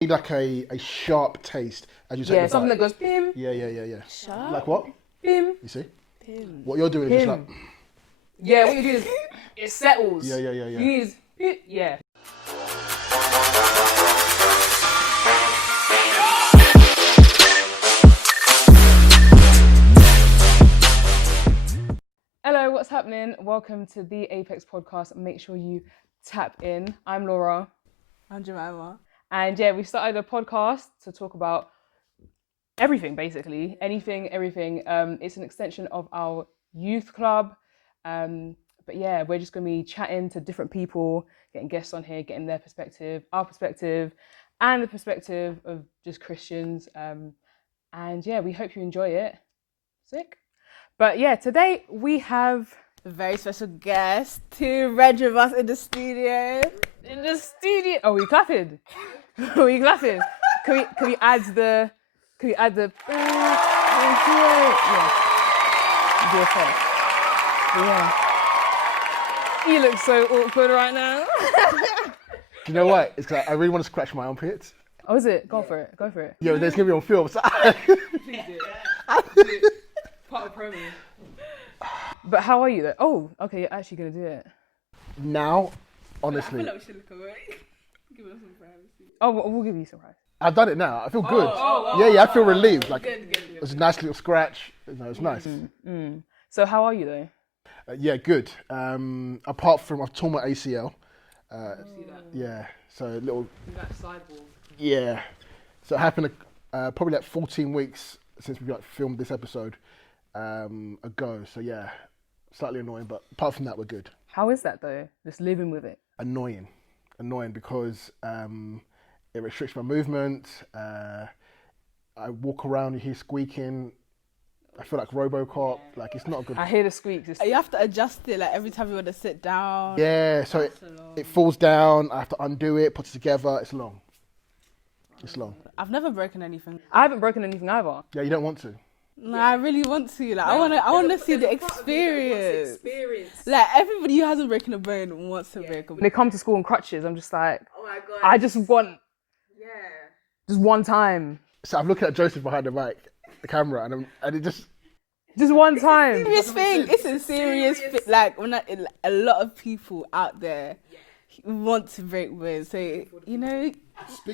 Need like a sharp taste as you take the something bite. that goes pim, Yeah. Sharp? Like what? pim, You see? Pim. What you're doing is just like... Yeah, what you do is it settles. Yeah. You use yeah. Hello, what's happening? Welcome to the Apex podcast. Make sure you tap in. I'm Laura. I'm Jemima. And yeah, we started a podcast to talk about everything, basically. Anything, everything. It's an extension of our youth club. But yeah, we're just going to be chatting to different people, getting guests on here, getting their perspective, our perspective, and the perspective of just Christians. And yeah, we hope you enjoy it. Sick. But yeah, today we have... A very special guest to read with us in the studio. In the studio... Oh, we clapping? Are we clapping? Can we add the... Yeah. Do it first. Yeah. You look so awkward right now. Do you know what? It's like I really want to scratch my armpits. Oh, is it? Go for it. Yeah, there's going to be on film. So Please do. Part of promo. But how are you though? Oh, okay, you're actually going to do it. now, honestly, I feel like we should look away. Give us some privacy. Oh, we'll give you some prize. I've done it now. I feel good. Yeah, I feel relieved. Like it's a nice little scratch. It's nice. So how are you though? Yeah, good. Apart from I've torn my ACL. Yeah, so a little. That sideboard. Yeah, so it happened probably like 14 weeks since we filmed this episode ago. So yeah, slightly annoying, but apart from that, we're good. How is that though? Just living with it. Annoying because it restricts my movement. I walk around, you hear squeaking. I feel like RoboCop. Like it's not good. I hear the squeaks. You have to adjust it like every time you want to sit down. Yeah, so it falls down. I have to undo it, put it together. It's long. It's long. I've never broken anything. I haven't broken anything either. Yeah, you don't want to. No, I really want to. Like, I want to see the experience. Like, everybody who hasn't broken a bone wants to break a When bone. they come to school in crutches, I'm just like, Oh my god. I just want, just one time, So I'm looking at Joseph behind the mic, the camera, and it just. just one time. Serious thing. It's a serious thing. Like, a lot of people out there want to break bones. So, you know,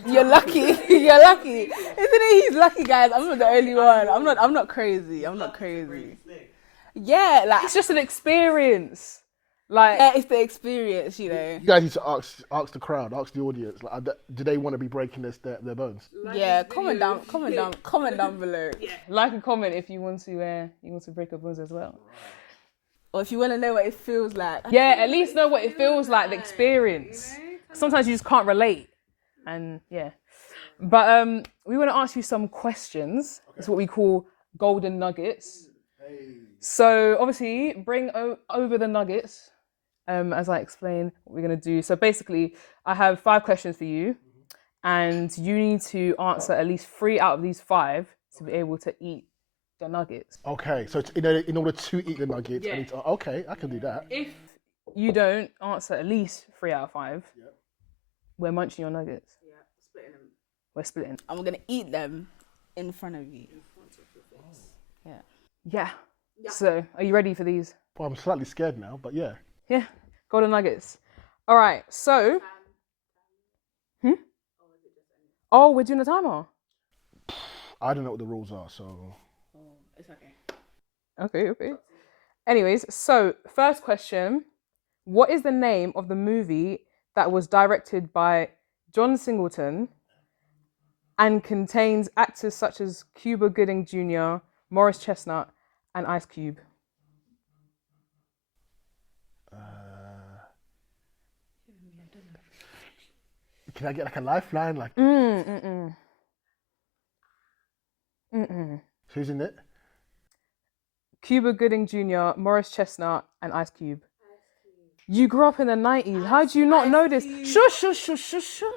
you're lucky. You're lucky. Isn't it? He's lucky, guys. I'm not the only one. I'm not crazy. Yeah, like, It's just an experience. Like, yeah, it's the experience, you know. You guys need to ask the crowd, ask the audience. Like, do they want to be breaking their bones? Yeah, comment down below. like and comment if you want to break up bones as well. Or if you want to know what it feels like. Yeah, at least know what it feels like, the experience. Sometimes you just can't relate. And yeah. But we want to ask you some questions. It's what we call golden nuggets. So obviously, bring over the nuggets as I explain what we're going to do. So basically, I have 5 questions for you. And you need to answer at least 3 out of these 5 to be able to eat the nuggets. Okay, so in order to eat the nuggets, I need to. Okay, I can do that. If you don't answer at least 3 out of 5, we're munching your nuggets. We're splitting. I'm going to eat them in front of you. Yeah. So, are you ready for these? Well, I'm slightly scared now, but yeah. Yeah. Golden nuggets. All right. So. Oh, we're doing a timer. I don't know what the rules are, so. It's okay. Okay. Anyways, so first question. What is the name of the movie that was directed by John Singleton and contains actors such as Cuba Gooding Jr., Morris Chestnut, and Ice Cube? Can I get like a lifeline? Like, who's in it? Cuba Gooding Jr., Morris Chestnut, and Ice Cube. You grew up in the 90s. How do you not know this? Shush.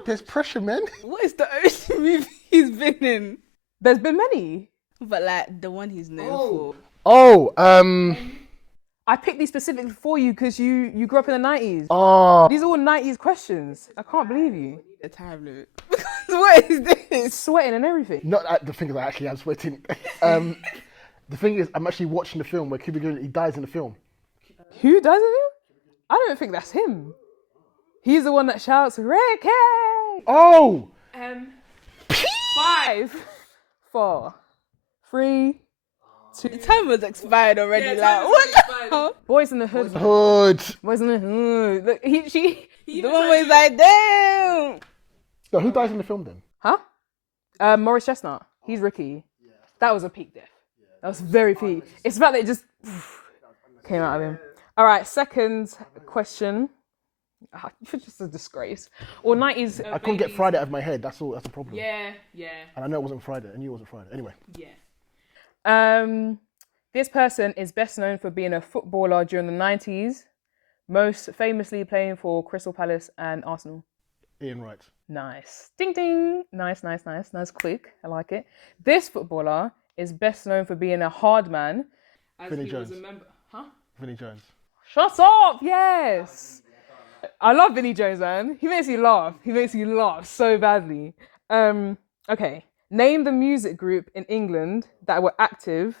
There's pressure, man. What is the only movie he's been in? There's been many. But like the one he's known for. Oh, I picked these specifically for you because you grew up in the 90s. Oh. These are all 90s questions. I can't believe you. The time limit. What is this? Sweating and everything. Not the thing is, I actually am sweating. The thing is, I'm actually watching the film where Cuba Gooding, he dies in the film. Who does it? I don't think that's him. He's the one that shouts, Ricky! Oh! 5, 4, 3, 2. The time was expired already. Like, what the hell? Boys in the Hood. Hood. Boys in the Hood. Look, The one was like, damn. No, who dies in the film then? Huh? Morris Chestnut. He's Ricky. That was a peak death. That was very peak. It's about that it just came out of him. All right, second question. You're just a disgrace. Or 90s. I couldn't get Friday out of my head. That's all. That's the problem. Yeah. And I know it wasn't Friday. I knew it wasn't Friday. Anyway. Yeah. This person is best known for being a footballer during the 90s, most famously playing for Crystal Palace and Arsenal. Ian Wright. Nice. Ding ding. Nice, quick. I like it. This footballer is best known for being a hard man. Vinnie Jones. Huh? Vinnie Jones. Shut up! Yes! I love Vinnie Jones, man. He makes you laugh. He makes you laugh so badly. Okay. Name the music group in England that were active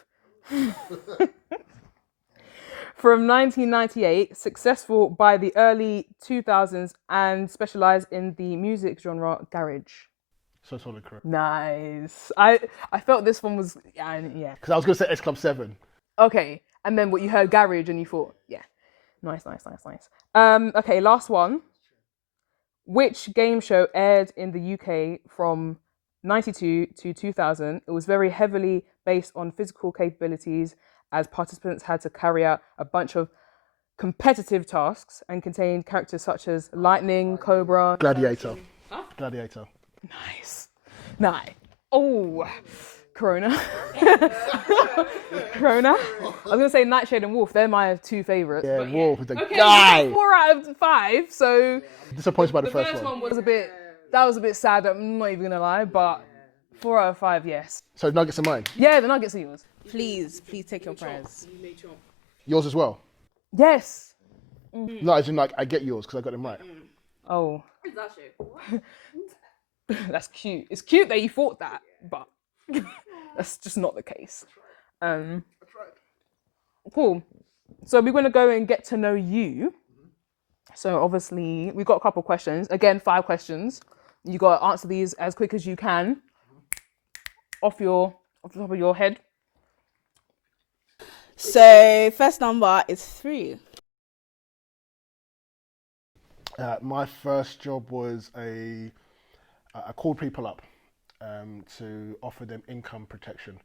from 1998, successful by the early 2000s, and specialised in the music genre garage. So solid, correct. Nice. I felt this one was, yeah. Because I was going to say S Club 7. Okay. And then what you heard garage and you thought, yeah. Nice. Okay, last one. Which game show aired in the UK from 92 to 2000? It was very heavily based on physical capabilities as participants had to carry out a bunch of competitive tasks and contained characters such as Lightning, Cobra... Gladiator. Gladiator. Nice. Oh, Corona. Corona. I was going to say Nightshade and Wolf. They're my two favourites. Yeah, but Wolf is the okay, guy. 4 out of 5, so... Disappointed by the first one one. was a bit... That was a bit sad, I'm not even going to lie, but 4 out of 5, yes. So Nuggets are mine. Yeah, the Nuggets are yours. Please take your prize. Yours as well. Yes. No, as in like I get yours because I got them right. Oh. That's cute. It's cute that you thought that, but that's just not the case. Cool. So we're going to go and get to know you. So obviously we've got a couple of questions. Again, 5 questions. You got to answer these as quick as you can off the top of your head. So first number is 3. My first job was I called people up to offer them income protection,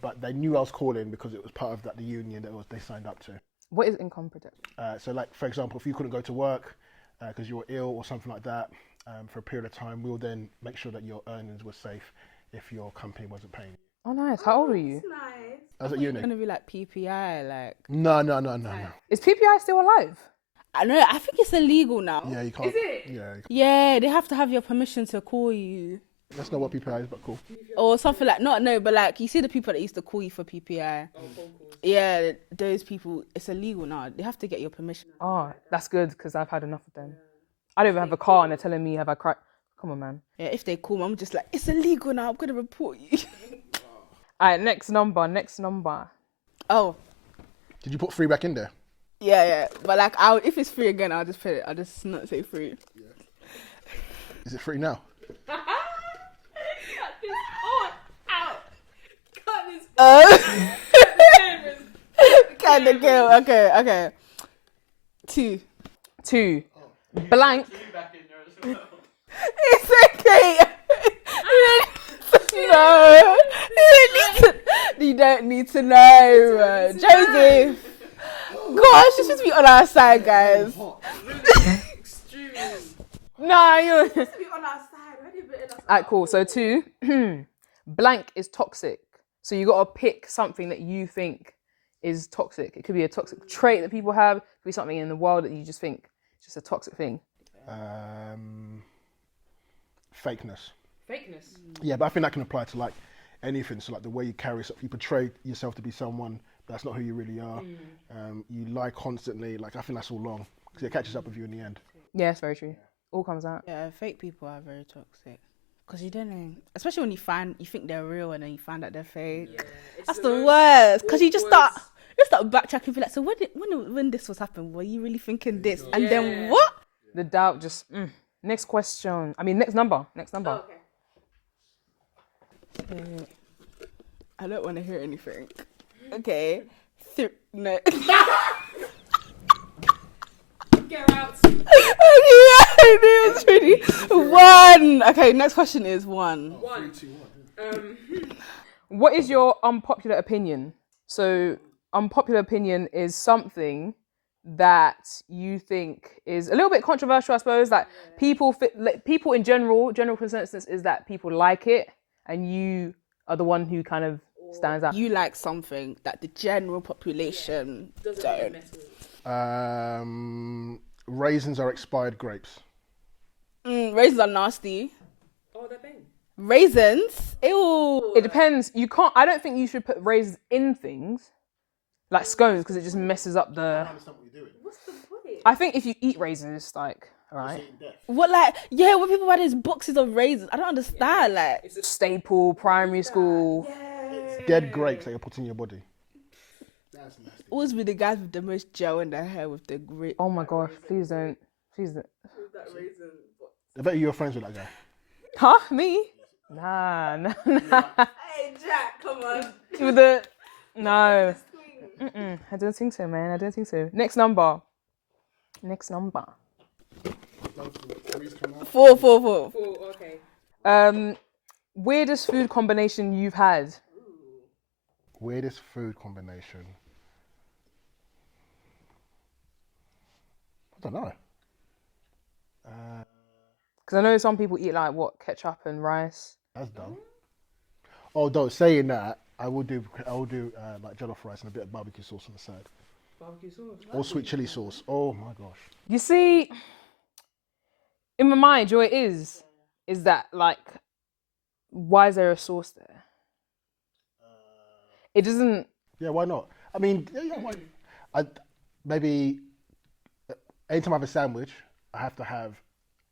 but they knew I was calling because it was part of the union that they signed up to. What is income protection? So, like for example, if you couldn't go to work because you were ill or something like that for a period of time, we'll then make sure that your earnings were safe if your company wasn't paying. Oh, nice. How old are you? Nice. I was at uni. It's gonna be like PPI, like. No. Is PPI still alive? I know. I think it's illegal now. Yeah, you can't. Is it? Yeah. You can't. Yeah, they have to have your permission to call you. That's not what PPI is, but cool. Or something like, but like, you see the people that used to call you for PPI. Yeah, those people, it's illegal now. They have to get your permission. Oh, that's good because I've had enough of them. I don't even have a car and they're telling me have I cried. Come on, man. Yeah, if they call me, I'm just like, it's illegal now. I'm going to report you. All right, next number. Oh. Did you put 3 back in there? Yeah. But like, if it's free again, I'll just put it. I'll just not say free. Yeah. Is it 3 now? Kind of girl. Okay. 2. Blank. It's okay. You don't need to know. Joseph. Gosh, she's supposed to be on our side, guys. Nah, you're... Be on our side. Alright, cool. So 2. Blank is toxic. So you got to pick something that you think is toxic. It could be a toxic trait that people have. It could be something in the world that you just think is just a toxic thing. Fakeness. Fakeness? Yeah, but I think that can apply to like anything. So like the way you carry yourself, you portray yourself to be someone, but that's not who you really are. You lie constantly. Like I think that's all wrong because it catches up with you in the end. Yeah, it's very true. All comes out. Yeah, fake people are very toxic. Because you don't know. Especially when you think they're real and then you find out they're fake. Yeah, it's That's the worst. Because you just awkward. start backtracking and be like, so when this was happening, were you really thinking this? And then Yeah. what? The doubt just. Next question. I mean, next number. Next number. Oh, okay. I don't want to hear anything. Okay. No. Get out. Yeah, I knew it's really one. Okay, next question is one. 1. 3, 2, 1. What is your unpopular opinion? So, unpopular opinion is something that you think is a little bit controversial, I suppose. Like people in general consensus is that people like it, and you are the one who kind of stands out. You like something that the general population Doesn't don't. really mess with. Raisins are expired grapes. Raisins are nasty. Oh, that thing. Raisins? Ew. It depends. You can't. I don't think you should put raisins in things like scones because it just messes up the. What's the point? I think if you eat raisins, like, all right, What, like, yeah, when people buy these boxes of raisins, I don't understand, like. It's a staple primary school. Dead grapes that you put in your body. That's nasty. Always be the guys with the most gel in their hair with the great. Oh my gosh! Please don't. Please don't. that raisin. I bet you're friends with that guy. Huh? Me? Nah. Hey, Jack, come on. With the no. I don't think so, man. I don't think so. Next number. Four. 4, okay. Weirdest food combination you've had? Weirdest food combination. I don't know. Because I know some people eat like what, ketchup and rice. That's dumb. Although saying that, I will do like jollof rice and a bit of barbecue sauce on the side, Barbecue sauce. or sweet chili sauce. Oh my gosh. You see, in my mind, what it is that like, why is there a sauce there? It doesn't. Yeah, why not? I mean, why? Maybe anytime I have a sandwich, I have to have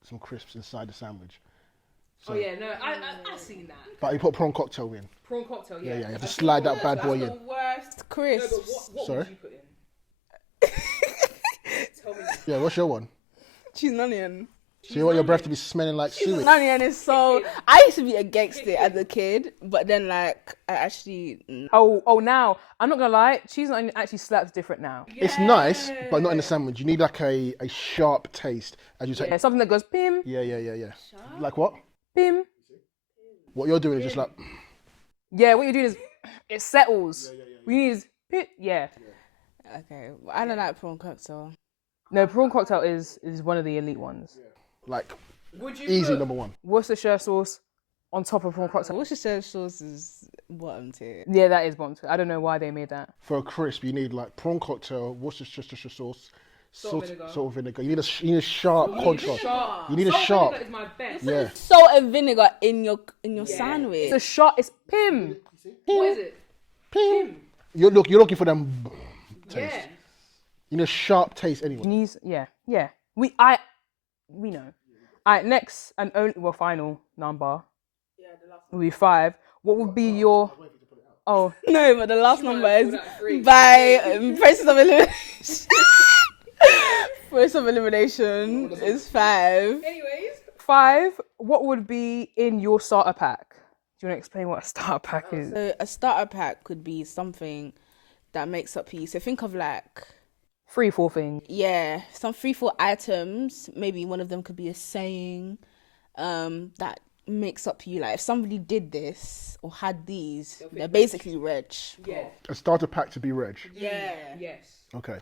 some crisps inside the sandwich. So, Oh yeah, no, I've seen that. But you put prawn cocktail in. Prawn cocktail, Yeah, yeah. you have to slide that bad boy The in. worst No, crisps. but what Sorry? would you put in? Tell me. Yeah, what's your one? Cheese and onion. So you want your breath to be smelling like Cheese sewage? and onion is so. I used to be against it as a kid, but then like I actually. Oh, now I'm not gonna lie. Cheese and onion actually slaps different now. It's nice, but not in the sandwich. You need like a sharp taste, as you say. Yeah, something that goes pim, Yeah. Like what? pim. What you're doing is just like. Yeah, what you're doing is it settles. We need is pit. Yeah. Okay, well, I don't like prawn cocktail. No, prawn cocktail is one of the elite ones. Like, Would you easy put, number one. Worcestershire sauce on top of prawn cocktail. Worcestershire sauce is bottom tier. Yeah, that is bottom tier. I don't know why they made that. For a crisp, you need like prawn cocktail, Worcestershire sauce, Salt and vinegar. salt and vinegar. You need a sharp contrast. Sharp. You need a Salt sharp. vinegar is my best. Yeah. Salt and vinegar in your sandwich. It's a shot. It's pim. What is it? Pim. You're looking for them taste. Yeah. You need a sharp taste anyway. Knees. Yeah. We know. Alright, next and only final number. Will be 5. What would be your? Oh, No, but the last number might is pull that 3. by process of elimination. Process of elimination is 5. Anyways. 5. What would be in your starter pack? Do you want to explain what a starter pack is? So a starter pack could be something that makes up you. So think of like 3-4 things. some 3-4 items. Maybe one of them could be a saying that makes up you. Like if somebody did this or had these, they're basically rich. Yeah. A starter pack to be reg. Yeah. Yes. Okay.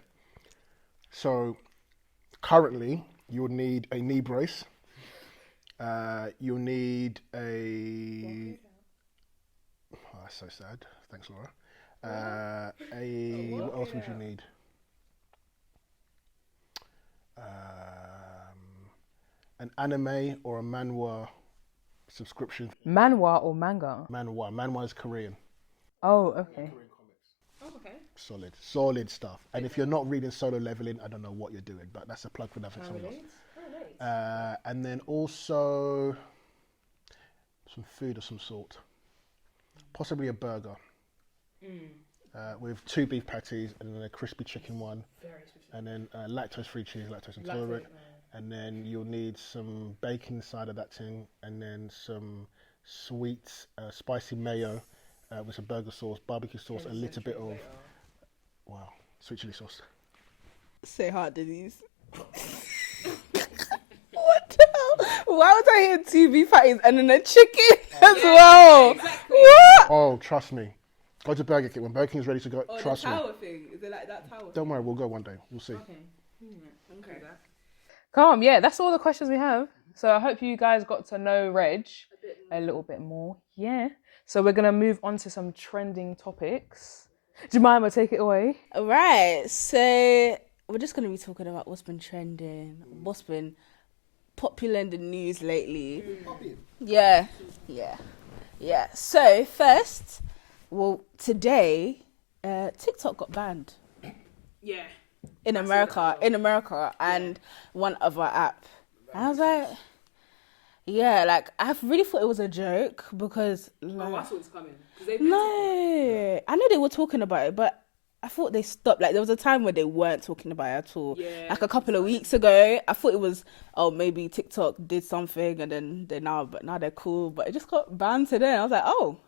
So currently you would need a knee brace. You'll need a. Oh, that's so sad. Thanks, Laura. What else would you need? An anime or a manhwa subscription. Manhwa or manga? Manhwa is Korean. Oh, okay. Oh, okay. Solid stuff. And if you're not reading Solo Leveling, I don't know what you're doing, but that's a plug for nothing. Someone else. And then also some food of some sort, possibly a burger with 2 beef patties and then a crispy chicken one, and then lactose-free cheese, lactose intolerant, and then you'll need some bacon side of that thing, and then some sweet spicy mayo with some burger sauce, barbecue sauce, a little bit of sweet chili sauce. Say heart disease. What the hell? Why was I hear 2 beef patties and then a chicken as well? Exactly. What? Oh, trust me. Go to Burger King. When Burger King is ready to go, trust the me. tower thing. Is it like that tower? Don't worry, we'll go one day. We'll see. Okay. Calm, yeah, that's all the questions we have. So I hope you guys got to know Reg a little bit more. Yeah. So we're going to move on to some trending topics. Jemima, take it away. All right. So we're just going to be talking about what's been trending, what's been popular in the news lately. Yeah. So first, today, TikTok got banned. Yeah. In America, and one other app. And I was like, yeah, like I really thought it was a joke because I thought it was coming. No, I know they were talking about it, but I thought they stopped. Like there was a time where they weren't talking about it at all. Yeah. Like a couple of weeks ago, I thought it was maybe TikTok did something, and then now they're cool. But it just got banned today. And I was like, oh.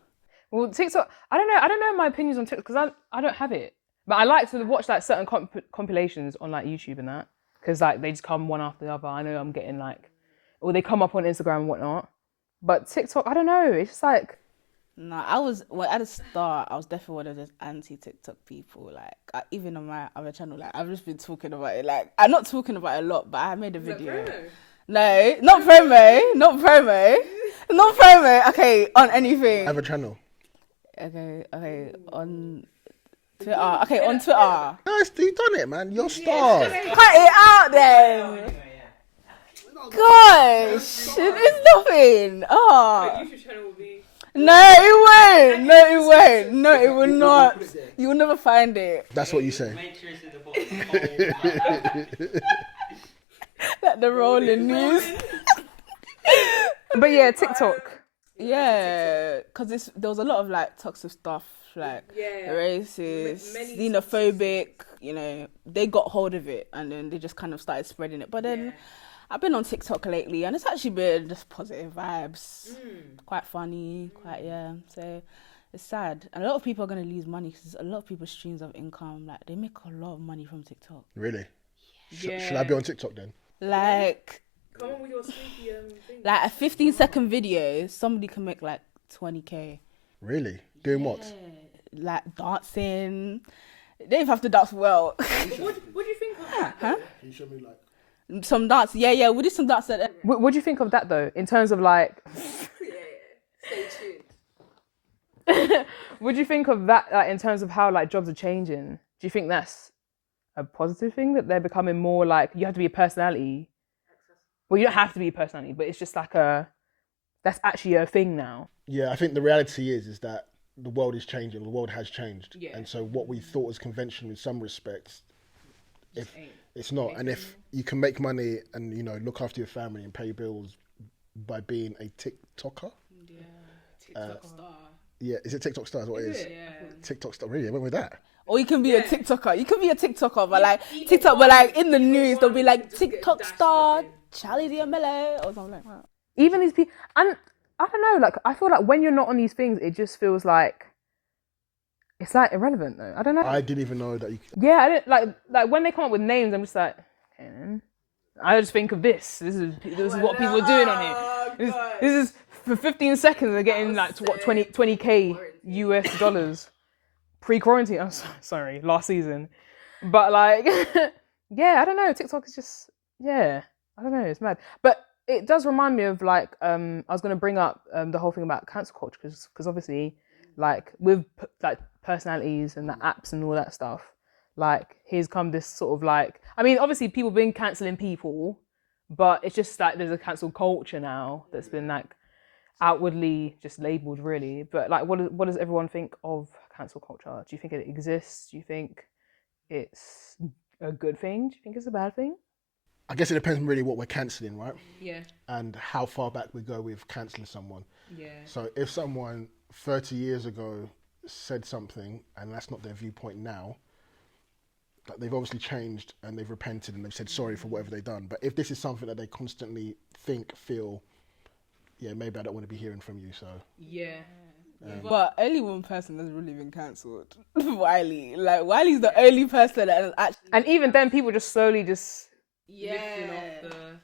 Well, TikTok, I don't know my opinions on TikTok because I don't have it. But I like to watch like certain compilations on like YouTube and that because like they just come one after the other. I know I'm getting like, or they come up on Instagram and whatnot. But TikTok, I don't know. It's just like. No, at the start, I was definitely one of those anti-TikTok people. Like, even on my other channel, like, I've just been talking about it. Like, I'm not talking about it a lot, but I made a video. No, not promo. Okay, on anything. I have a channel. Okay, on Twitter. Okay, on Twitter. Nice, you done it, man. You're a star. Cut it out then. Gosh, it's nothing. Oh. YouTube channel will be. No, it won't. No, it will not. You will never find it. That's what you say. Make sure it's in the bottom. Like the rolling news. But yeah, TikTok. Yeah, because there was a lot of like toxic stuff, like racist, xenophobic. You know, they got hold of it and then they just kind of started spreading it. But then I've been on TikTok lately and it's actually been just positive vibes, quite funny, So it's sad. And a lot of people are going to lose money because a lot of people's streams of income, like they make a lot of money from TikTok. Really? Should I be on TikTok then? Like. Come on with your sneaky thing. Like a 15-second video, somebody can make like 20k. Really? Doing what? Like dancing. They don't even have to dance well. What do you think of that? Huh? Can you show me like... Some dance. Yeah, we did some dance. What do you think of that though? In terms of like, Stay tuned. what do you think of that? Like, in terms of how like jobs are changing, do you think that's a positive thing that they're becoming more like you have to be a personality? Well, you don't have to be a personality, but it's just like that's actually a thing now. Yeah, I think the reality is that the world is changing. The world has changed, Yeah. and so what we thought was conventional in some respects, if it's not, and if you can make money and look after your family and pay your bills by being a TikToker. Yeah. TikTok star. Yeah, is it TikTok star? Is what it is? Yeah. TikTok star. Really? I went with that. Or you can be a TikToker. You can be a TikToker, but like TikTok, but like in the news, they'll be like TikTok star Charlie D'Amelio or something like that. Even these people, and I don't know, like I feel like when you're not on these things, it just feels like it's like irrelevant though. I don't know. I didn't even know that you could... Yeah, I didn't like when they come up with names. I'm just like, okay, then. I just think of this. This is what people are doing on here. This is for 15 seconds. They're getting like 20k US dollars pre-quarantine. I'm sorry, last season, but like, yeah, I don't know. TikTok is just I don't know. It's mad, but it does remind me of like I was going to bring up the whole thing about cancel culture because obviously like with like personalities and the apps and all that stuff, like here's come this sort of like, I mean obviously people been cancelling people, but it's just like there's a cancel culture now that's been like outwardly just labelled really. But like what does everyone think of cancel culture? Do you think it exists? Do you think it's a good thing? Do you think it's a bad thing? I guess it depends really what we're cancelling, right? Yeah. And how far back we go with cancelling someone. Yeah. So if someone 30 years ago said something and that's not their viewpoint now, like they've obviously changed and they've repented and they've said sorry for whatever they've done. But if this is something that they constantly think, feel, yeah, maybe I don't want to be hearing from you. So Yeah. But only one person has really been cancelled. Wiley. Like, Wiley's the only person that has actually... And even then, people just slowly just Yeah. lifting off the... yeah,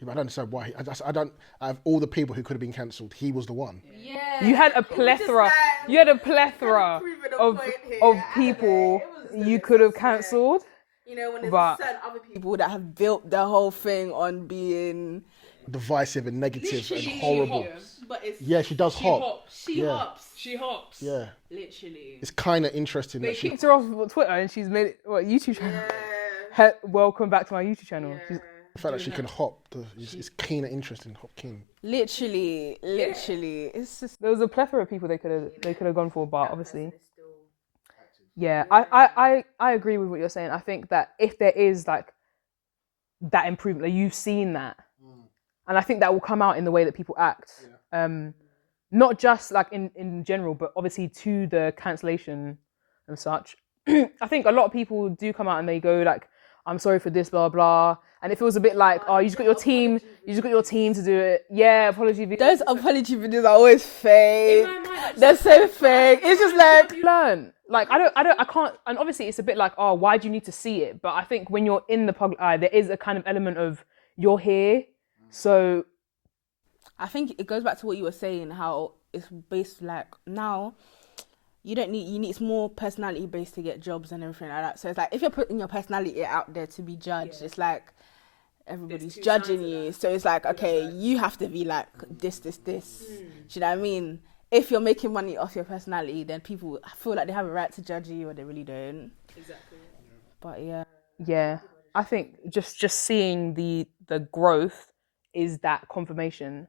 but I don't understand why. I don't. Out of all the people who could have been cancelled, he was the one. Yeah. You had a plethora. You had a plethora of people you could have cancelled. You know, when there's But- certain other people that have built their whole thing on being... Divisive and negative and horrible. But it's... Yeah, she does hop. She Yeah. hops. She hops. Yeah, Literally. it's kind of interesting They that she. kicked her off of Twitter and she's made it, YouTube channel. Welcome back to my YouTube channel. She's- The fact that she can hop, it's kind of interesting. Hop king. Literally. It's just... there was a plethora of people they could have gone for, but obviously, yeah, I agree with what you're saying. I think that if there is like that improvement, like you've seen that, and I think that will come out in the way that people act, not just like in general, but obviously to the cancellation and such. I think a lot of people do come out and they go like, I'm sorry for this, blah blah. And it feels a bit like, oh, you just got your team to do it. Yeah, apology videos. Those apology videos are always fake. They're so fake. It's just like... Learn. Like I can't. And obviously, it's a bit like, oh, why do you need to see it? But I think when you're in the public eye, there is a kind of element of you're here, so. I think it goes back to what you were saying, how it's based like now. You need it's more personality based to get jobs and everything like that. So it's like if you're putting your personality out there to be judged, it's like everybody's judging you. So it's like, okay, you have to be like this. Do you know what I mean? If you're making money off your personality, then people feel like they have a right to judge you, or they really don't. Exactly. But yeah. Yeah, I think just seeing the growth is that confirmation.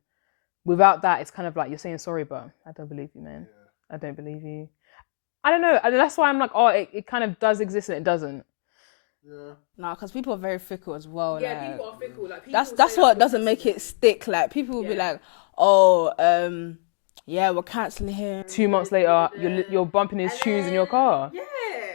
Without that, it's kind of like you're saying sorry, but I don't believe you, man. I don't believe you. I don't know. And that's why I'm like, oh, it kind of does exist and it doesn't. Yeah. No, because people are very fickle as well. Yeah, like, people are fickle. Like, that's what doesn't make it stick. Like people will be like, oh, yeah, we're cancelling him. 2 months later, you're bumping his shoes in your car. Yeah.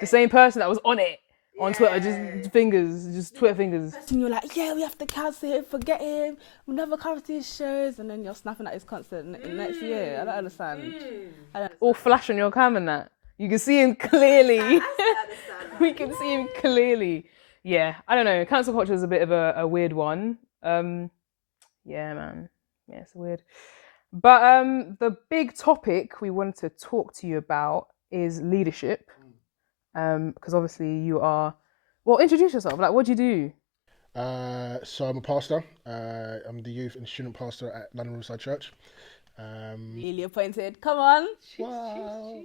The same person that was on it on Twitter, just Twitter fingers. And you're like, yeah, we have to cancel him, forget him, we'll never come to his shows, and then you're snapping at his concert next year. I don't understand. All flash on your cam and that. You can see him clearly. We can see him clearly. Yeah, I don't know. Cancel culture is a bit of a weird one. Yeah, man. Yeah, it's weird. But the big topic we wanted to talk to you about is leadership. Because obviously you are... Well, introduce yourself. Like, what do you do? So I'm a pastor. I'm the youth and student pastor at London Riverside Church. Newly appointed. Come on. Wow.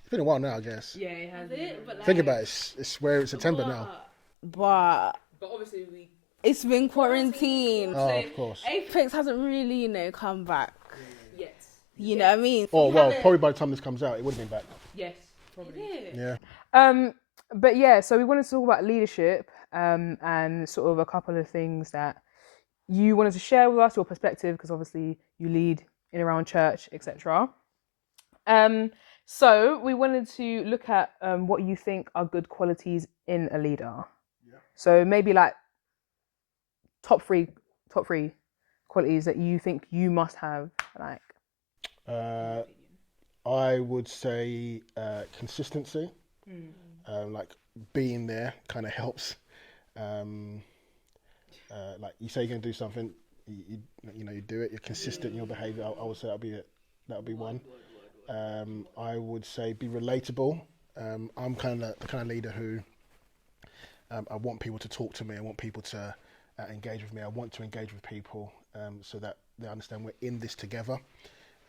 It's been a while now, I guess. Yeah, it has. Think about it. It's where it's September now. But obviously we... it's been quarantine. Oh, of course. Apex hasn't really, come back. Yes. You know what I mean? Oh, well, probably by the time this comes out, it would have been back. Yes, probably. Yeah. But yeah, so we wanted to talk about leadership and sort of a couple of things that you wanted to share with us, your perspective, because obviously you lead in around church, etc. So we wanted to look at what you think are good qualities in a leader. Yeah. So maybe like top three qualities that you think you must have. Like, I would say consistency. Like being there kind of helps. Like you say you're going to do something, you do it. You're consistent in your behaviour. I would say that'll be one. I would say be relatable. I'm kind of the kind of leader who I want people to talk to me. I want people to engage with me. I want to engage with people so that they understand we're in this together.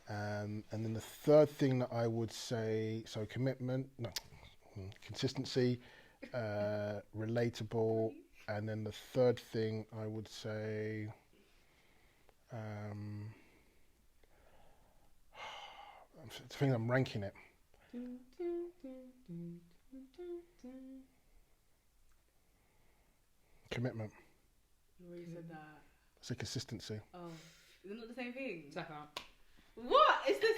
And then the third thing that I would say, so consistency, relatable, and then the third thing I would say, I think I'm ranking it. commitment. You said that. It's a consistency. Oh, is it not the same thing? Zaka. What? It's this.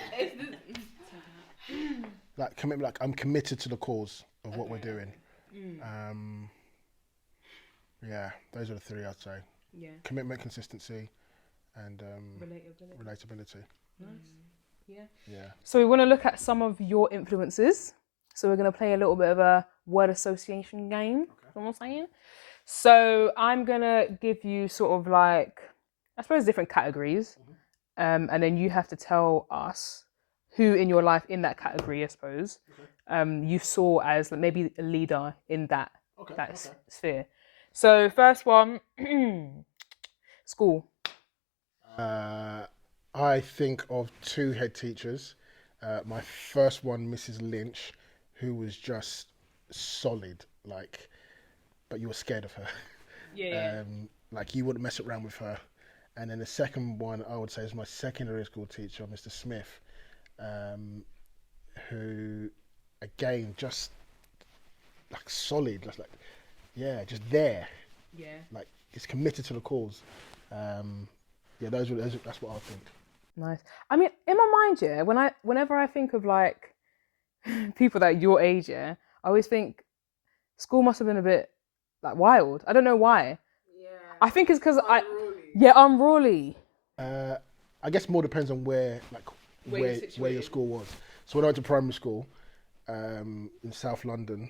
Like commitment, like I'm committed to the cause of what we're doing. Yeah, those are the three I'd say. Yeah. Commitment, consistency, and relatability. Nice. Yeah. Yeah. So we want to look at some of your influences. So we're going to play a little bit of a word association game. You know what I'm saying? So I'm going to give you sort of like, I suppose, different categories. And then you have to tell us who in your life in that category, I suppose, you saw as maybe a leader in that sphere. So first one, school. I think of two head teachers. My first one, Mrs. Lynch, who was just solid, like, but you were scared of her. Yeah. Like you wouldn't mess around with her. And then the second one, I would say, is my secondary school teacher, Mr. Smith, who, again, just like solid, just like, yeah, just there. Yeah. Like, he's committed to the cause. Yeah, that's what I think. Nice. I mean, in my mind, yeah, whenever I think of like people that your age, yeah, I always think school must have been a bit like wild. I don't know why. Yeah. I think it's because Unruly. unruly. I guess more depends on where your school was. So when I went to primary school in South London,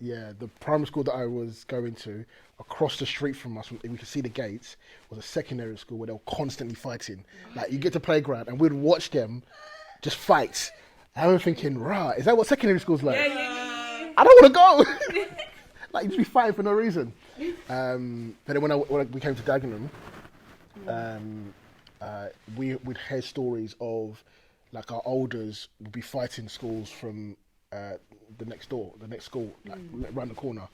yeah, the primary school that I was going to, across the street from us, we could see the gates, was a secondary school where they were constantly fighting. Like, you get to playground and we'd watch them just fight. And I'm thinking, right, is that what secondary school's like? Yeah. I don't want to go! Like, you just be fighting for no reason. But then when we came to Dagenham, we'd hear stories of, like, our elders would be fighting schools from the next school, like around the corner.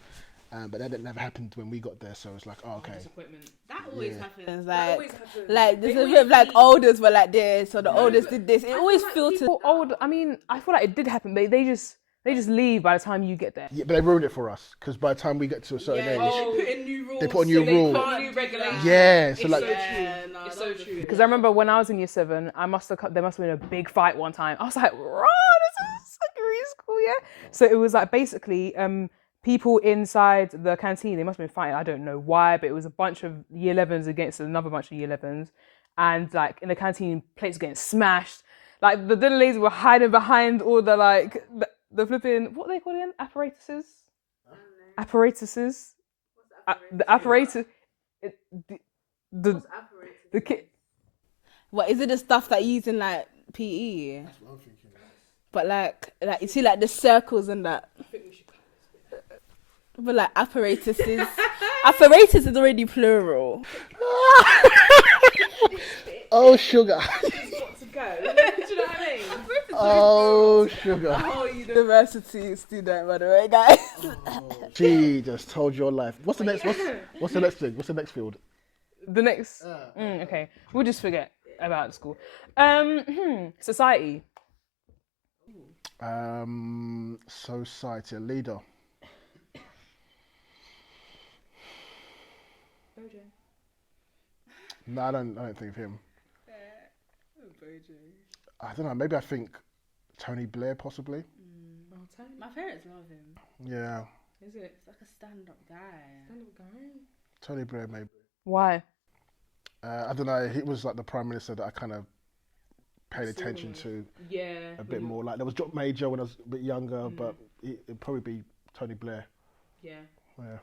But that never happened when we got there, so it's like, oh, okay. Disappointment. That always happens. always Like, happens. like there's a bit of like elders were like this, or the elders did this. It always filters. People old. I mean, I feel like it did happen, but they just leave by the time you get there. Yeah, but they ruined it for us, because by the time we get to a certain age, Oh, put in new rules. they put a new rule. New regulations. Yeah, so It's like, so true. no, It's so that's true. Because I remember when I was in year 7, there must have been a big fight one time. I was like, "Rah, this is secondary school, yeah." So it was like basically people inside the canteen. They must have been fighting. I don't know why, but it was a bunch of year 11s against another bunch of year 11s, and like in the canteen, plates getting smashed. Like the little ladies were hiding behind all the like the flipping, what are they call them? Apparatuses. The apparatus. The kit. What is it? The stuff that you use in like PE? That's what I'm thinking. But like you see like the circles and that. But like apparatuses, apparatus is already plural. oh, sugar. Do you know what I mean? Oh, sugar. Oh, university student, by the way, guys. She just told your life. What's the next? What's the next thing? What's the next field? The next. Okay, we'll just forget about school. Society. Society, a leader. No, I don't think of him. I don't know. Maybe I think Tony Blair, possibly. My parents love him. Yeah. Is it? It's like a stand-up guy. Tony Blair, maybe. Why? I don't know. He was like the prime minister that I kind of paid attention to a bit more. Like there was John Major when I was a bit younger, but it'd probably be Tony Blair. Yeah. Yeah.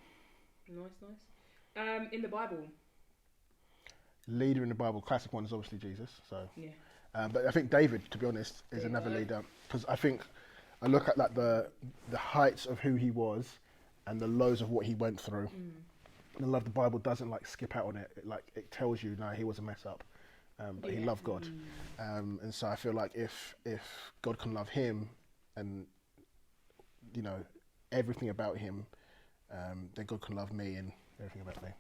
Nice. In the Bible. Leader in the Bible, classic one is obviously Jesus. So. Yeah. But I think David, to be honest, is another leader, because I think I look at like the heights of who he was and the lows of what he went through. And I love the Bible doesn't like skip out on it. It tells you, no, he was a mess up, but he loved God, and so I feel like if God can love him, and you know everything about him, then God can love me and everything about me.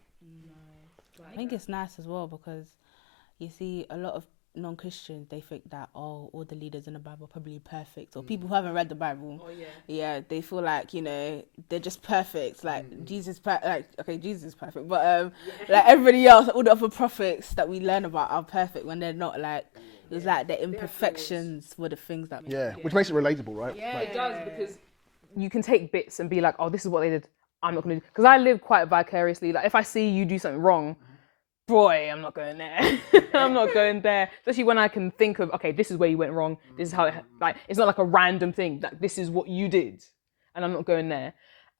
I think it's nice as well because you see a lot of non-Christians, they think that all the leaders in the Bible are probably perfect, or people who haven't read the Bible. Oh yeah. Yeah, they feel like, you know, they're just perfect. Like Jesus, Jesus is perfect, but like everybody else, all the other prophets that we learn about are perfect when they're not. Like it's like the imperfections were the things that. Which makes it relatable, right? Yeah, Like, it does, because you can take bits and be like, oh, this is what they did. I'm not gonna do, because I live quite vicariously. Like if I see you do something wrong, boy, I'm not going there. I'm not going there. Especially when I can think of, okay, this is where you went wrong. This is how it, like, it's not like a random thing. Like, this is what you did, and I'm not going there.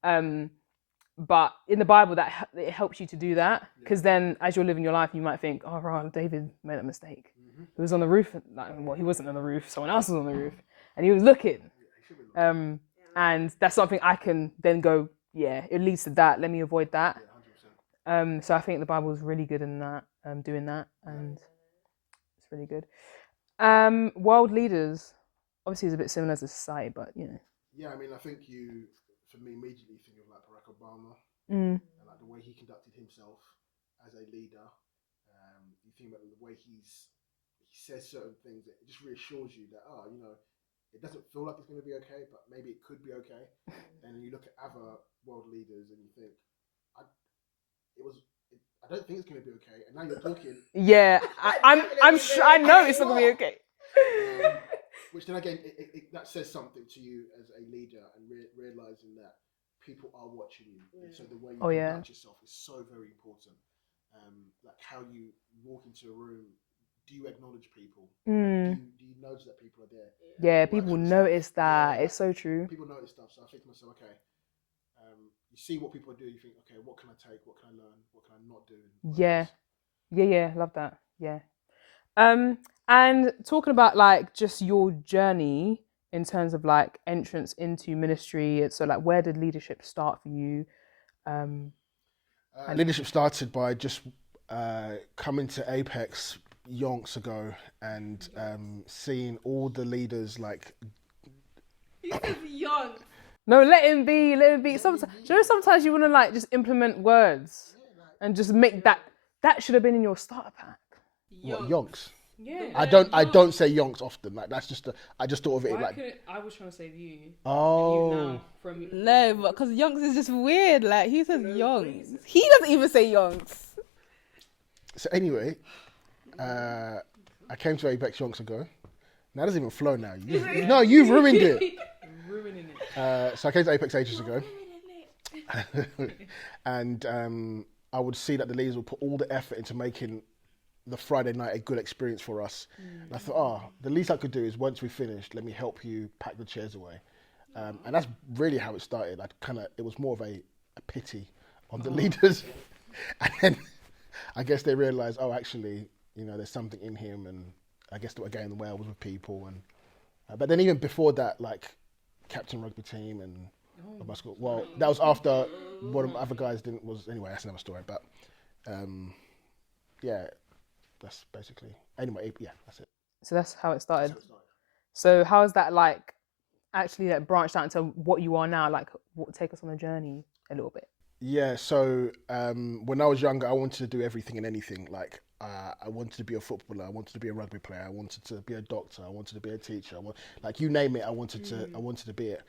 But in the Bible, that it helps you to do that, because then as you're living your life, you might think, oh, right, David made that mistake. He was on the roof. Like, well, he wasn't on the roof. Someone else was on the roof, and he was looking. And that's something I can then go, yeah, it leads to that. Let me avoid that. So I think the Bible is really good in that, doing that, and it's really good. World leaders, obviously, is a bit similar to society, but you know. Yeah, I mean, I think you, for me, immediately think of like Barack Obama Mm. and like the way he conducted himself as a leader. You think about the way he says certain things, it just reassures you that, you know, it doesn't feel like it's going to be okay, but maybe it could be okay. And you look at other world leaders and you think, I don't think it's going to be okay. And now you're talking. Yeah, I'm sure. I know it's not gonna be okay. Which then again, that says something to you as a leader, and realizing that people are watching you. And so the way you conduct yourself is so very important. Like how you walk into a room. Do you acknowledge people? Do you notice that people are there? Yeah, people notice that. It's so true. People notice stuff. So I think to myself, okay, you see what people do, you think, okay, what can I take? What can I learn? What can I not do? Yeah, love that. Yeah. And talking about like just your journey in terms of like entrance into ministry, so like where did leadership start for you? Leadership started by just coming to Apex yonks ago and seeing all the leaders like. Young. No, let him be. Sometimes, you know, sometimes you want to like just implement words and just make that should have been in your starter pack. What, yonks? Yeah. I don't say yonks often. Like that's just I just thought of it like. I was trying to say you. Oh. No, but because yonks is just weird. Like he says yonks. He doesn't even say yonks. So anyway, I came to Apex yonks ago. Now it doesn't even flow now. You've ruined it. Ruining it. So I came to Apex ages ago. And I would see that the leaders would put all the effort into making the Friday night a good experience for us. And I thought, the least I could do is once we finished, let me help you pack the chairs away. And that's really how it started. It was more of a pity on the leaders. And then I guess they realised, actually, you know, there's something in him, and I guess they were getting well with people. And but then even before that, like captain rugby team and basketball. Well, that was after one of the other guys didn't. Anyway, that's another story. But yeah, that's basically. Anyway, yeah, that's it. So that's how it started. So how is that like actually like branched out into what you are now? Like, take us on a journey a little bit. Yeah, so when I was younger, I wanted to do everything and anything. Like, I wanted to be a footballer, I wanted to be a rugby player, I wanted to be a doctor, I wanted to be a teacher. Like, you name it, I wanted to be it.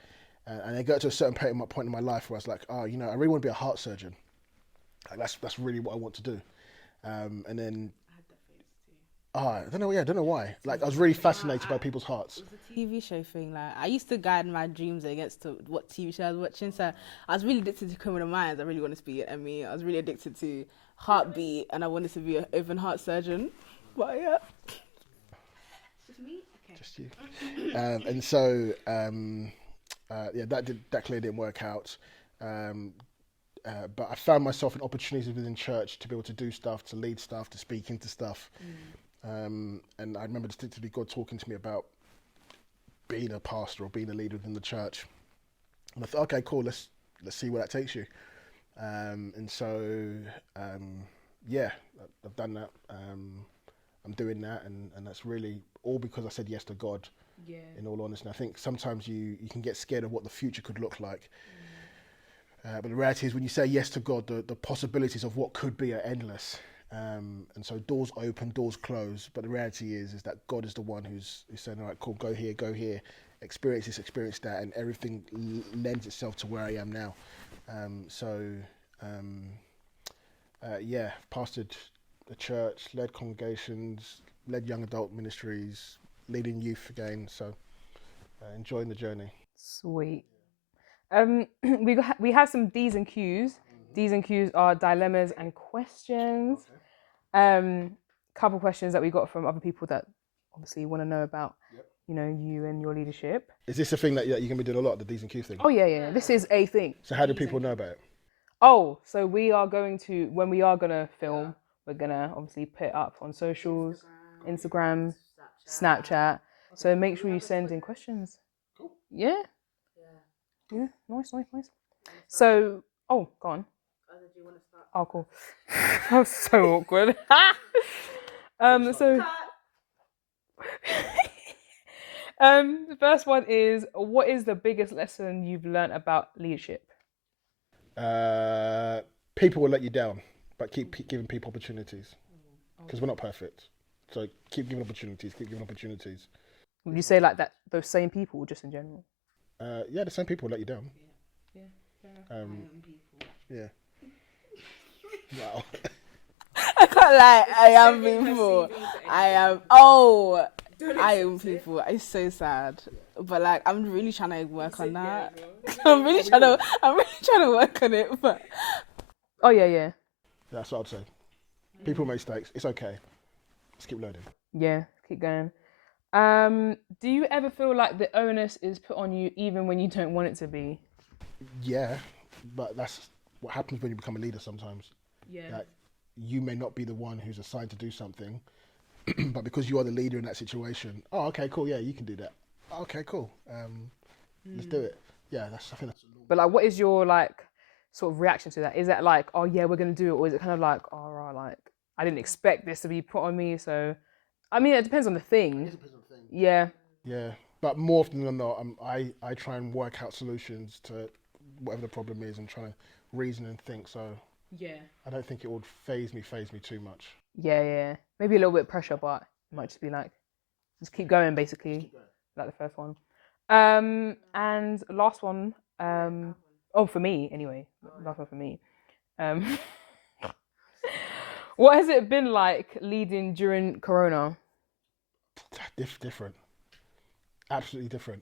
And I got to a certain point in my life where I was like, you know, I really want to be a heart surgeon. Like, that's really what I want to do. And then I don't know why. Like, I was really fascinated by people's hearts. It was a TV show thing. Like, I used to guide my dreams against what TV show I was watching. So I was really addicted to Criminal Minds. I really wanted to be an ME. I was really addicted to Heartbeat, and I wanted to be an open heart surgeon. But yeah, just me. Okay. Just you. And so that clearly didn't work out. But I found myself in opportunities within church to be able to do stuff, to lead stuff, to speak into stuff. And I remember distinctly God talking to me about being a pastor or being a leader within the church. And I thought, okay, cool, let's see where that takes you. And so, yeah, I've done that. I'm doing that, and that's really all because I said yes to God. Yeah. In all honesty, I think sometimes you can get scared of what the future could look like. But the reality is, when you say yes to God, the possibilities of what could be are endless. And so doors open, doors close. But the reality is that God is the one who's saying, all right, cool, go here, experience this, experience that, and everything lends itself to where I am now. Pastored a church, led congregations, led young adult ministries, leading youth again. So enjoying the journey. Sweet. We have some D's and Q's. D's and Q's are dilemmas and questions. Couple questions that we got from other people that obviously want to know about, you and your leadership. Is this a thing that you're going to be doing a lot, the D's and Q's thing? Oh yeah. This is a thing. So how do people know about it? Oh, so we are going to, when we are going to film, we're going to obviously put it up on socials, Instagram, Snapchat. So make sure you send in questions. Cool. Yeah. Nice. So, go on. Oh, cool. That was so awkward. The first one is, what is the biggest lesson you've learned about leadership? People will let you down, but keep giving people opportunities, because we're not perfect. So keep giving opportunities. Would you say like that, those same people, just in general? The same people will let you down. Yeah. Wow. I can't lie, I am people. I am people. It's so sad. But like, I'm really trying to work on that. I'm really trying to work on it. But oh yeah. That's what I'd say. People make mistakes. It's okay. Let's keep learning. Yeah, keep going. Do you ever feel like the onus is put on you even when you don't want it to be? Yeah, but that's what happens when you become a leader sometimes. Yeah. Like, you may not be the one who's assigned to do something, but because you are the leader in that situation, oh, okay, cool, yeah, you can do that. Okay, cool. Let's do it. Yeah, I think that's. But like, what is your like sort of reaction to that? Is that like, oh yeah, we're gonna do it, or is it kind of like, oh right, like I didn't expect this to be put on me, so I mean, it depends on the thing. Yeah. Yeah, but more often than not, I try and work out solutions to whatever the problem is and try to reason and think. So yeah, I don't think it would phase me too much. Yeah. Maybe a little bit of pressure, but it might just be like, just keep going, basically. Like the first one. And last one. For me anyway. Last one for me. What has it been like leading during Corona? Different. Absolutely different.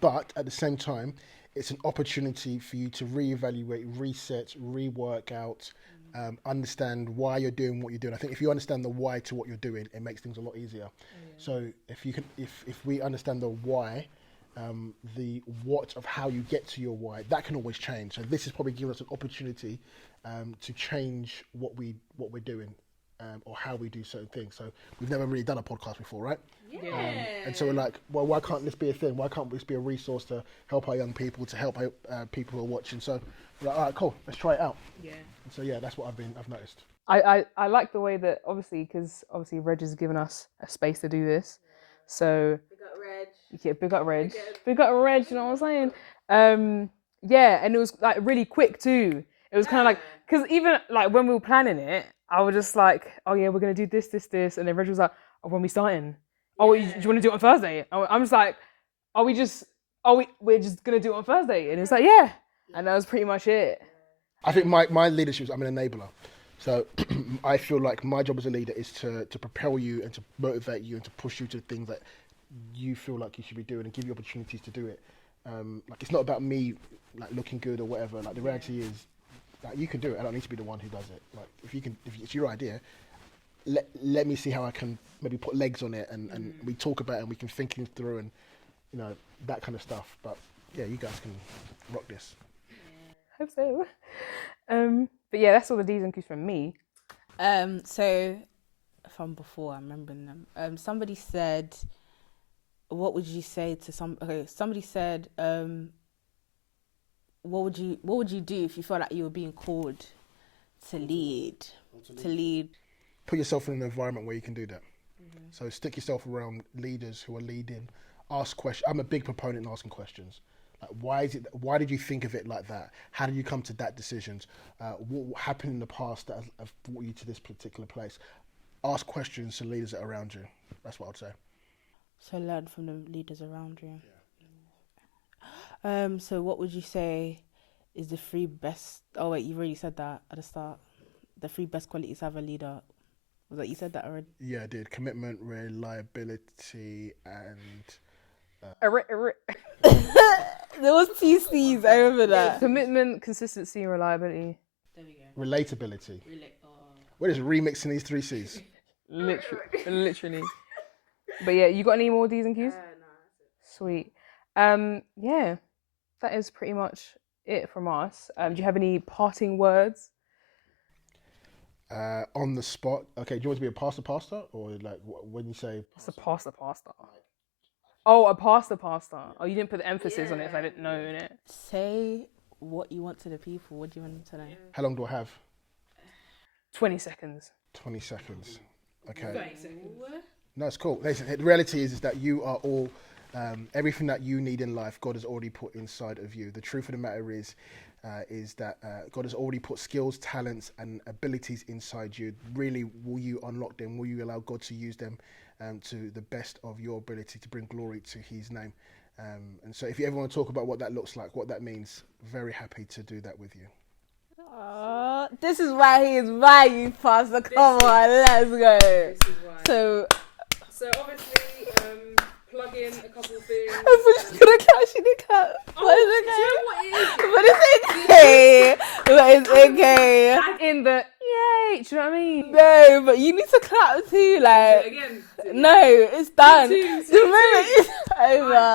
But at the same time, it's an opportunity for you to reevaluate, reset, rework out, understand why you're doing what you're doing. I think if you understand the why to what you're doing, it makes things a lot easier. So if we understand the why, the what of how you get to your why, that can always change. So this is probably giving us an opportunity to change what we're doing. Or how we do certain things. So we've never really done a podcast before, right? yeah. And so we're like, well, why can't this be a thing? Why can't this be a resource to help our young people, to help people who are watching? So we're like, all right, cool, let's try it out. Yeah. And so yeah, that's what I've noticed. I like the way that because Reg has given us a space to do this. So big up Reg. Big up Reg, you know what I'm saying? And it was like really quick too. It was kind of like, because even like when we were planning it, I was just like, oh yeah, we're gonna do this, and then Reg was like, oh, when we starting? Oh, do you want to do it on Thursday? I'm just like, we're just gonna do it on Thursday, and it's like, yeah, and that was pretty much it. I think my leadership is I'm an enabler, so I feel like my job as a leader is to propel you and to motivate you and to push you to things that you feel like you should be doing and give you opportunities to do it. Like it's not about me like looking good or whatever. Like the reality is, like you can do it. I don't need to be the one who does it. Like if it's your idea, let me see how I can maybe put legs on it and we talk about it and we can think it through and that kind of stuff. But yeah, you guys can rock this. Hope so. But yeah, that's all the D's and Q's from me. So from before, I'm remembering them. Somebody said, what would you say to somebody said, what would you do if you felt like you were being called to lead? Put yourself in an environment where you can do that. So stick yourself around leaders who are leading. Ask questions. I'm a big proponent in asking questions. Why is it? Why did you think of it like that? How did you come to that decision? What happened in the past that have brought you to this particular place? Ask questions to leaders that are around you. That's what I'd say. So learn from the leaders around you. So what would you say is the three best? Oh wait, you've already said that at the start. The three best qualities of a leader. Was that you said that already? Yeah, I did. Commitment, reliability, and There was two C's. I remember that. Commitment, consistency, and reliability. There we go. relatability. Oh. What is remixing these three C's? Literally. But yeah, you got any more D's and Q's? No. Sweet. Yeah, that is pretty much it from us. Do you have any parting words? On the spot. Okay, do you want to be a pasta, or like when you say What's a pasta? Oh, a pasta. Oh, you didn't put the emphasis on it, so I didn't know innit? Say what you want to the people. What do you want them to know? how long do I have? 20 seconds. 20 seconds. Okay. 30 seconds. No, it's cool. Listen, the reality is that you are all, everything that you need in life, God has already put inside of you. The truth of the matter is that God has already put skills, talents, and abilities inside you. Really, will you unlock them? Will you allow God to use them to the best of your ability to bring glory to His name? And so, if you ever want to talk about what that looks like, what that means, very happy to do that with you. This is why he is by you, Pastor. Come on, let's go. This is why. So obviously, plug in a couple of things. we're just gonna catch in the cut. But it's okay. But it's okay. In the yay, do you know what I mean? No, but you need to clap too. Like, Again. no, it's done. Two, The moment is over.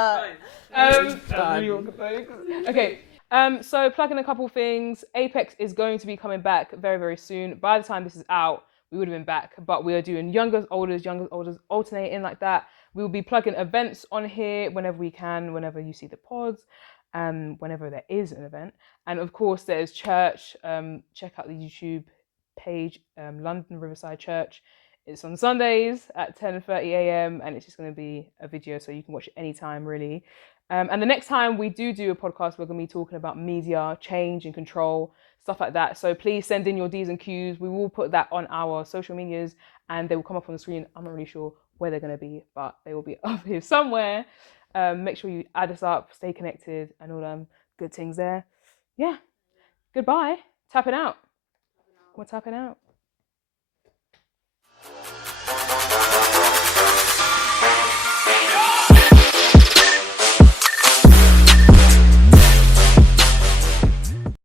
Okay. So plug in a couple things. Apex is going to be coming back very, very soon. By the time this is out, we would have been back, but we are doing youngers, olders, alternating like that. We will be plugging events on here whenever we can, whenever you see the pods, whenever there is an event. And of course, there's church. Check out the YouTube page, London Riverside Church. It's on Sundays at 10:30 a.m. and it's just going to be a video, so you can watch it anytime, really. And the next time we do a podcast, we're going to be talking about media, change and control, stuff like that. So please send in your D's and Q's. We will put that on our social medias and they will come up on the screen. I'm not really sure where they're going to be, but they will be up here somewhere. Make sure you add us up, stay connected and all them good things there. Yeah. Goodbye. Tapping out. We're tapping out.